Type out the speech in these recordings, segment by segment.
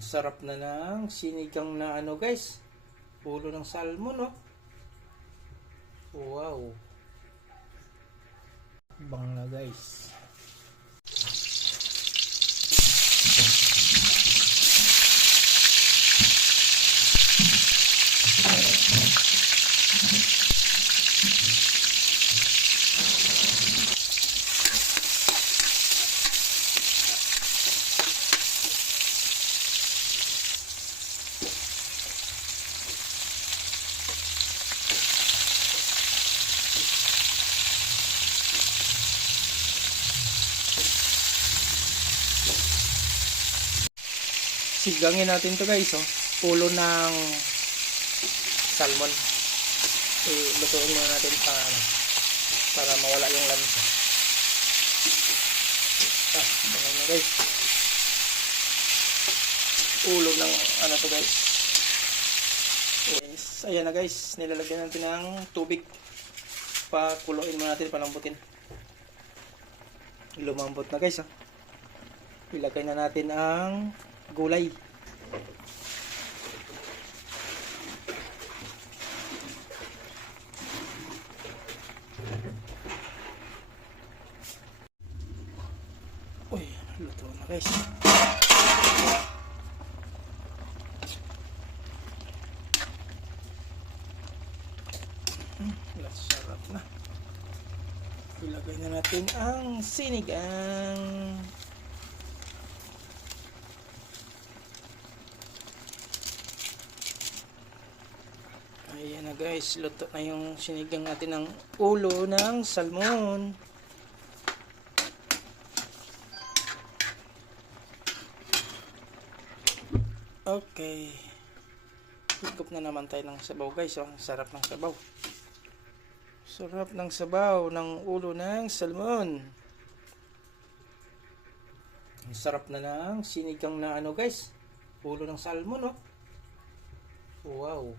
Sarap na ng sinigang na ano guys. Ulo ng salmon, no? Wow. Bang na guys. Sigangin natin to guys, oh. Ulo ng salmon. Lutuin muna natin para mawala yung lansa. Ganun na guys. Ulo ng ano to guys. Yes. Ayan na guys, nilalagyan natin ng tubig. Pakuluin muna natin, palambutin. Lumambot na guys, oh. Ilagay na natin ang gulay. Uy, luto na guys. Sarap na. Ilagay na natin ang sinigang. Ayan na guys, luto na yung sinigang natin ng ulo ng salmon. Okay. Higop na naman tayo ng sabaw guys, oh. Sarap ng sabaw. Sarap ng sabaw ng ulo ng salmon. Sarap na ng sinigang na ano guys, ulo ng salmon, oh. Wow.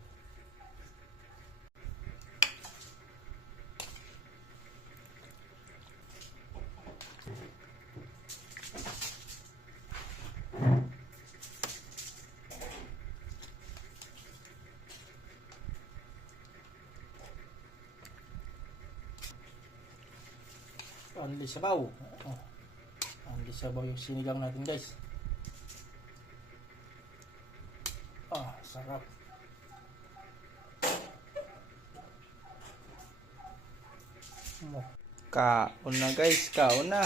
Only sabaw. Only sabaw yung sinigang natin guys. Sarap. Kaon na guys, kaon na.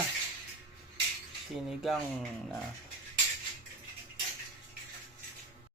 Sinigang na